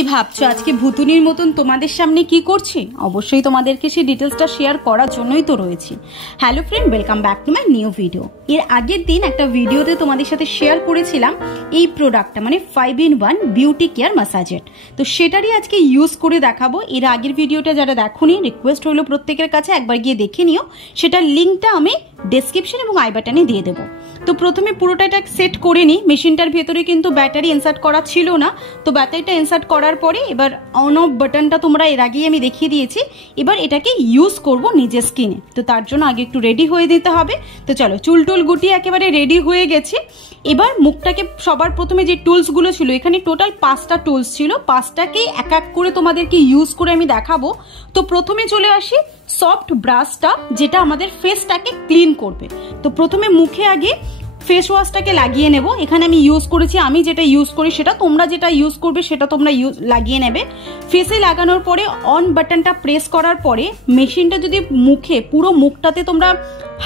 কি ভাবছো আজকে ভুতুনির মতন তোমাদের সামনে কি করছি? অবশ্যই তোমাদেরকে সেই ডিটেলসটা শেয়ার করার জন্যই তো রয়েছি। Hello friend, welcome back to my new video. এর আগের দিন একটা ভিডিওতে তোমাদের সাথে শেয়ার করেছিলাম এই প্রোডাক্টটা, মানে 5-in-1 বিউটি কেয়ার ম্যাসাজের। তো সেটারই আজকে ইউজ করে দেখাবো। এর আগের ভিডিওটা যারা দেখোনি, রিকোয়েস্ট হলো প্রত্যেকের কাছে একবার গিয়ে দেখে নিও। সেটার লিঙ্কটা আমি ডেসক্রিপশন এবং আই বাটনে দিয়ে দেবো। তো প্রথমে পুরোটা এটা সেট করে নিই। মেশিনটার ভেতরে কিন্তু ব্যাটারি ইনসার্ট করা ছিল না, তো ব্যাটারিটা ইনসার্ট করার পরে এবার অন অফ বাটনটা তোমরা এর আগেই আমি দেখিয়ে দিয়েছি। এবার এটাকে ইউজ করব নিজের স্কিনে, তো তার জন্য আগে একটু রেডি হয়ে দিতে হবে। তো চলো, চুল টুল গুটিয়ে একেবারে রেডি হয়ে গেছি। এবার মুখটাকে সবার প্রথমে যে টুলসগুলো ছিল, এখানে টোটাল 5টা টুলস ছিল, 5টাকে এক এক করে তোমাদেরকে ইউজ করে আমি দেখাবো। তো প্রথমে চলে আসি সফট ব্রাশটা, যেটা আমাদের ফেসটাকে ক্লিন করবে। তো প্রথমে মুখে আগে ফেস ওয়াশটাকে লাগিয়ে নেব। এখানে আমি ইউজ করেছি, আমি যেটা ইউজ করি সেটা, তোমরা যেটা ইউজ করবে সেটা তোমরা লাগিয়ে নেবে। ফেসে লাগানোর পরে অন বাটনটা প্রেস করার পরে মেশিনটা যদি মুখে পুরো মুখটাতে তোমরা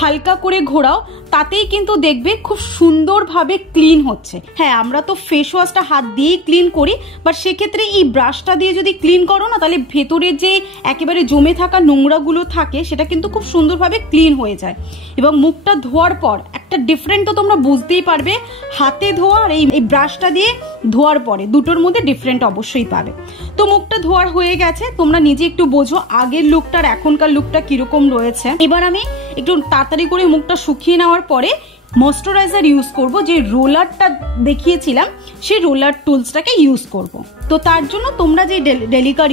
হালকা করে ঘোরাও, তাতেই কিন্তু দেখবে খুব সুন্দরভাবে ক্লিন হচ্ছে। হ্যাঁ, আমরা তো ফেস ওয়াশটা হাত দিয়েই ক্লিন করি, বাট সেক্ষেত্রে এই ব্রাশটা দিয়ে যদি ক্লিন করো না, তাহলে ভেতরে যে একেবারে জমে থাকা নোংরাগুলো থাকে সেটা কিন্তু খুব সুন্দরভাবে ক্লিন হয়ে যায়। এবং মুখটা ধোয়ার পর একটা ডিফারেন্ট তো তোমরা বুঝতেই পারবে, হাতে ধোয়া আর এই ব্রাশটা দিয়ে ধোয়ার পরে দুটোর মধ্যে ডিফারেন্ট অবশ্যই পাবে। তো মুখটা ধোয়ার হয়ে গেছে, তোমরা নিজে একটু বোঝো আগের লুকটা আর এখনকার লুকটা কিরকম রয়েছে। এবার আমি একটু তাড়াতাড়ি করে মুখটা শুকিয়ে নেওয়ার পরে ময়েশ্চারাইজার ইউজ করব। যে রোলারটা দেখিয়েছিলাম সেই রোলার টুলসটাকে ইউজ করব। তো তার জন্য তোমরা যে ডেলিকার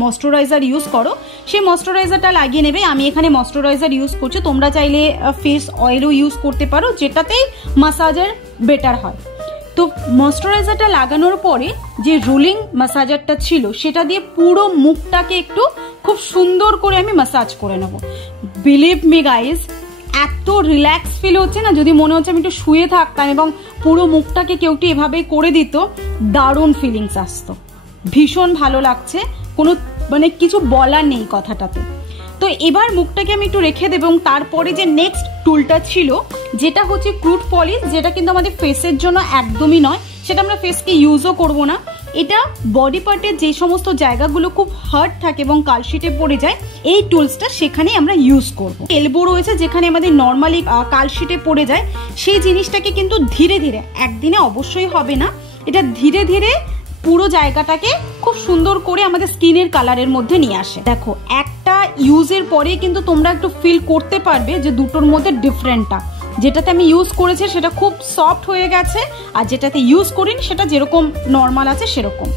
ময়েশ্চারাইজার ইউজ করো, সেই ময়েশ্চারাইজারটা লাগিয়ে নেবে। আমি এখানে ময়েশ্চারাইজার ইউজ করছি, তোমরা চাইলে ফেস অয়েলও ইউজ করতে পারো, যেটাতেই ম্যাসাজের বেটার হয়। তো ময়েশ্চারাইজারটা লাগানোর পরে যে রোলিং ম্যাসাজারটা ছিল সেটা দিয়ে পুরো মুখটাকে একটু খুব সুন্দর করে আমি ম্যাসাজ করে নেব। বিলিভ মি গাইজ, এত রিল্যাক্স ফিল হচ্ছে না, যদি মনে হচ্ছে আমি একটু শুয়ে থাকতাম এবং পুরো মুখটাকে কেউ একটু এভাবে করে দিত, দারুণ ফিলিংস আসতো, ভীষণ ভালো লাগছে, কোনো মানে কিছু বলার নেই কথাটাতে। তো এবার মুখটাকে আমি একটু রেখে দেবো এবং তারপরে যে নেক্সট টুলটা ছিল যেটা হচ্ছে ক্রুড পলিশ, যেটা কিন্তু আমাদের ফেসের জন্য একদমই নয়, সেটা আমরা ফেসকে ইউজও করব না। এটা বডি পার্টের যে সমস্ত জায়গাগুলো খুব হার্ট থাকে এবং কালশিটে পড়ে যায়, এই টুলসটা সেখানেই আমরা ইউজ করব। এলবো রয়েছে যেখানে আমাদের নর্মালি কালশিটে পড়ে যায়, সেই জিনিসটাকে কিন্তু ধীরে ধীরে, একদিনে অবশ্যই হবে না, এটা ধীরে ধীরে পুরো জায়গাটাকে খুব সুন্দর করে আমাদের স্কিনের কালারের মধ্যে নিয়ে আসে। দেখো, একটা ইউজের পরে কিন্তু তোমরা একটু ফিল করতে পারবে যে দুটোর মধ্যে ডিফারেন্টটা। যেটাতে আমি ইউজ করেছি সেটা খুব সফট হয়ে গেছে, আর যেটাতে ইউজ করিনি সেটা যেরকম নর্মাল আছে সেরকম।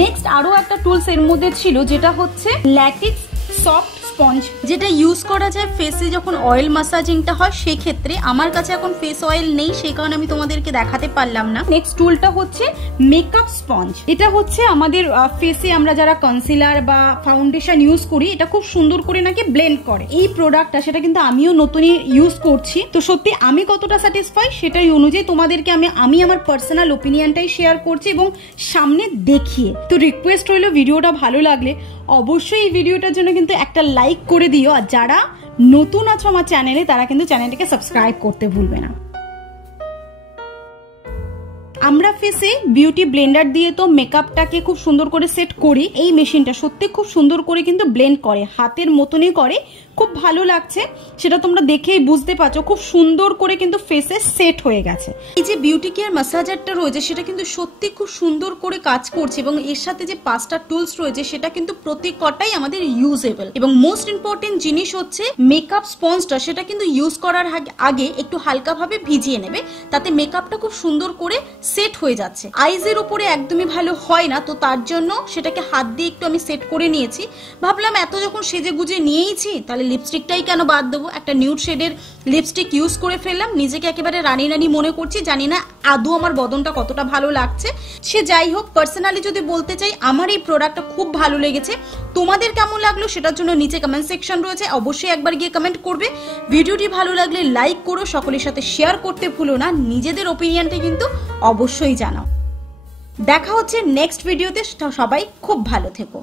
নেক্সট আরো একটা টুলস এর মধ্যে ছিল, যেটা হচ্ছে ল্যাটিক্স সফট স্পঞ্জ, যেটা ইউজ করা যায় ফেসে যখন অয়েল ম্যাসাজিংটা হয়। সেই ক্ষেত্রে আমার কাছে এখন ফেস অয়েল নেই, সেই কারণে আমি তোমাদেরকে দেখাতে পারলাম না। নেক্সট টুলটা হচ্ছে মেকআপ স্পঞ্জ। এটা হচ্ছে আমাদের ফেসে আমরা যারা কনসিলার বা ফাউন্ডেশন ইউজ করি, এটা খুব সুন্দর করে নাকি ব্লেন্ড করে। এই প্রোডাক্টটা, সেটা কিন্তু আমিও নতুনই ইউজ করছি। তো সত্যি আমি কতটা স্যাটিসফাই সেটাই অনুযায়ী তোমাদেরকে আমি আমার পার্সোনাল ওপিনিয়নটাই শেয়ার করছি এবং সামনে দেখিয়ে। তো রিকোয়েস্ট রইল, ভিডিওটা ভালো লাগলে অবশ্যই এই ভিডিওটার জন্য কিন্তু একটা লাইক করে দিও, আর যারা নতুন আছো আমার চ্যানেলে তারা কিন্তু চ্যানেলটাকে সাবস্ক্রাইব করতে ভুলবে না। আমরা ফেসে বিউটি ব্লেন্ডার দিয়ে তো মেকআপটাকে খুব সুন্দর করে সেট করি। এই মেশিনটা সত্যি খুব সুন্দর করে কিন্তু ব্লেন্ড করে, হাতের মতনই করে, খুব ভালো লাগছে। সেটা তোমরা দেখেই বুঝতে পারছো, খুব সুন্দর করে কিন্তু ফেসে সেট হয়ে গেছে। এই যে বিউটি কেয়ার ম্যাসাজারটা রয়েছে সেটা কিন্তু সত্যি খুব সুন্দর করে কাজ করছে, এবং এর সাথে যে 5টা টুলস রয়েছে সেটা কিন্তু প্রত্যেকটাই আমাদের ইউজেবল। এবং মোস্ট ইম্পর্টেন্ট জিনিস হচ্ছে মেকআপ স্পঞ্জটা, সেটা কিন্তু ইউজ করার আগে একটু হালকাভাবে ভিজিয়ে নেবে, তাতে মেকআপটা খুব সুন্দর করে সেট হয়ে যাচ্ছে। আইজের উপরে একদমই ভালো হয় না, তো তার জন্য সেটাকে হাত দিয়ে একটু আমি সেট করে নিয়েছি। ভাবলাম এত যখন সেজে গুজে নিয়েইছি, তাহলে লিপস্টিকটাই কেন বাদ দেবো। একটা নিউড শেডের লিপস্টিক ইউজ করে ফেললাম, নিজেকে একেবারে রানী রানী মনে করছি। জানি না আদৌ আমার বদনটা কতটা ভালো লাগছে। সে যাই হোক, পার্সোনালি যদি বলতে চাই, আমার এই প্রোডাক্টটা খুব ভালো লেগেছে। তোমাদের কেমন লাগলো সেটার জন্য নিচে কমেন্ট সেকশন রয়েছে, অবশ্যই একবার গিয়ে কমেন্ট করবে। ভিডিওটি ভালো লাগলে লাইক করো, সকলের সাথে শেয়ার করতে ভুলো না, নিজেদের ওপিনিয়নটা কিন্তু অবশ্যই জানাও। দেখা হচ্ছে নেক্সট ভিডিওতে, সবাই খুব ভালো থেকো।